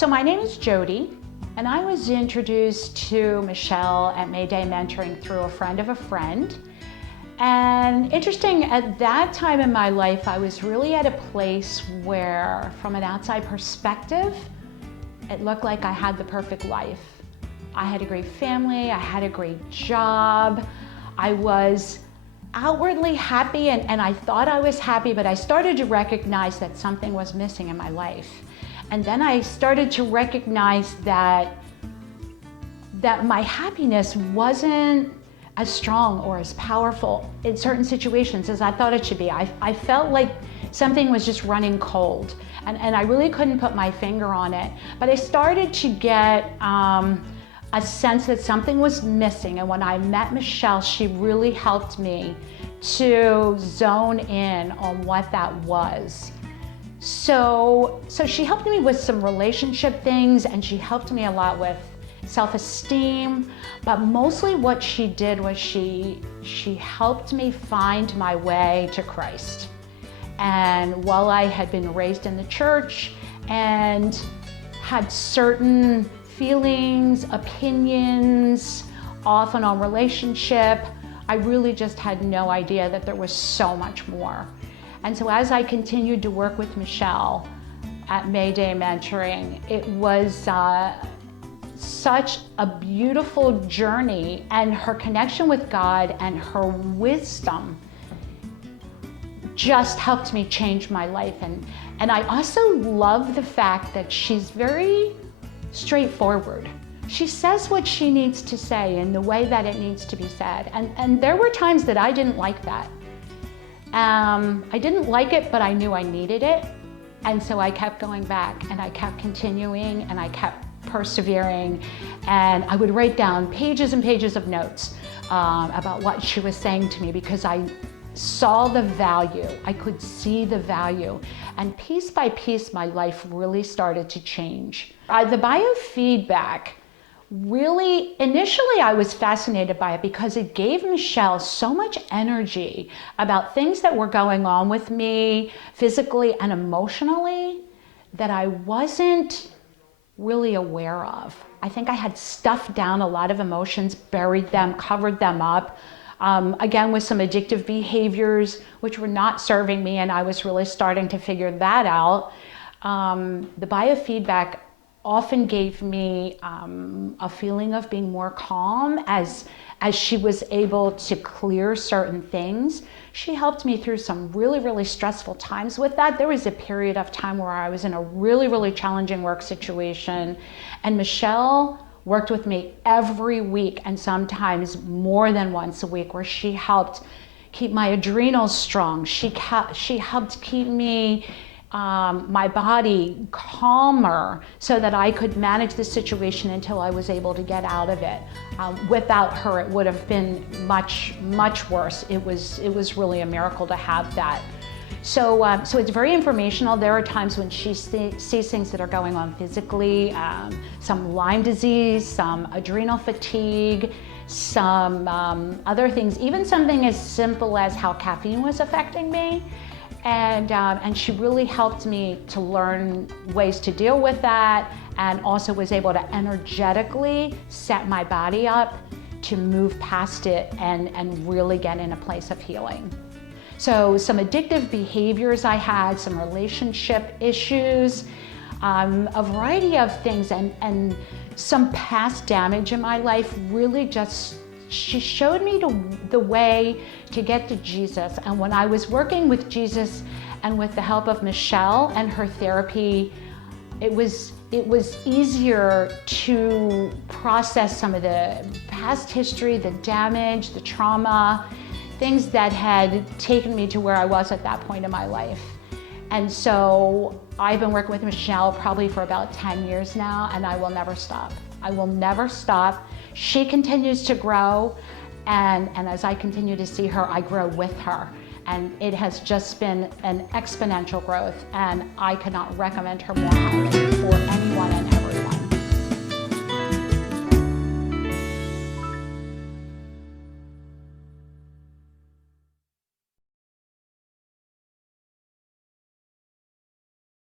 So my name is Jody, and I was introduced to Michelle at Mayday Mentoring through a friend of a friend. And interesting, at that time in my life, I was really at a place where, from an outside perspective, it looked like I had the perfect life. I had a great family, I had a great job, I was outwardly happy, and I thought I was happy, but I started to recognize that something was missing in my life. And then I started to recognize that my happiness wasn't as strong or as powerful in certain situations as I thought it should be. I felt like something was just running cold, and I really couldn't put my finger on it. But I started to get a sense that something was missing, and when I met Michelle, she really helped me to zone in on what that was. So she helped me with some relationship things, and she helped me a lot with self-esteem, but mostly what she did was she helped me find my way to Christ. And while I had been raised in the church and had certain feelings, opinions, often on relationship, I really just had no idea that there was so much more. And so as I continued to work with Michelle at Mayday Mentoring, it was such a beautiful journey, and her connection with God and her wisdom just helped me change my life. And I also love the fact that she's very straightforward. She says what she needs to say in the way that it needs to be said. And there were times that I didn't like that. I didn't like it, but I knew I needed it. And so I kept going back, and I kept continuing, and I kept persevering. And I would write down pages and pages of notes about what she was saying to me, because I saw the value. I could see the value. And piece by piece, my life really started to change. The biofeedback, really, initially I was fascinated by it because it gave Michelle so much energy about things that were going on with me physically and emotionally that I wasn't really aware of. I think I had stuffed down a lot of emotions, buried them, covered them up, again with some addictive behaviors which were not serving me, and I was really starting to figure that out. The biofeedback often gave me a feeling of being more calm as she was able to clear certain things. She helped me through some really, really stressful times with that. There was a period of time where I was in a really, really challenging work situation, and Michelle worked with me every week, and sometimes more than once a week, where she helped keep my adrenals strong. She helped keep me my body calmer so that I could manage the situation until I was able to get out of it. Without her, it would have been much, much worse. It was really a miracle to have that. So it's very informational. There are times when she sees things that are going on physically, some Lyme disease, some adrenal fatigue, some other things, even something as simple as how caffeine was affecting me. And she really helped me to learn ways to deal with that, and also was able to energetically set my body up to move past it and really get in a place of healing. So some addictive behaviors I had, some relationship issues, a variety of things, and some past damage in my life really just, she showed me the way to get to Jesus. And when I was working with Jesus and with the help of Michelle and her therapy, it was easier to process some of the past history, the damage, the trauma, things that had taken me to where I was at that point in my life. And so I've been working with Michelle probably for about 10 years now, and I will never stop. I will never stop. She continues to grow, and as I continue to see her, I grow with her. And it has just been an exponential growth, and I cannot recommend her more highly for anyone and everyone.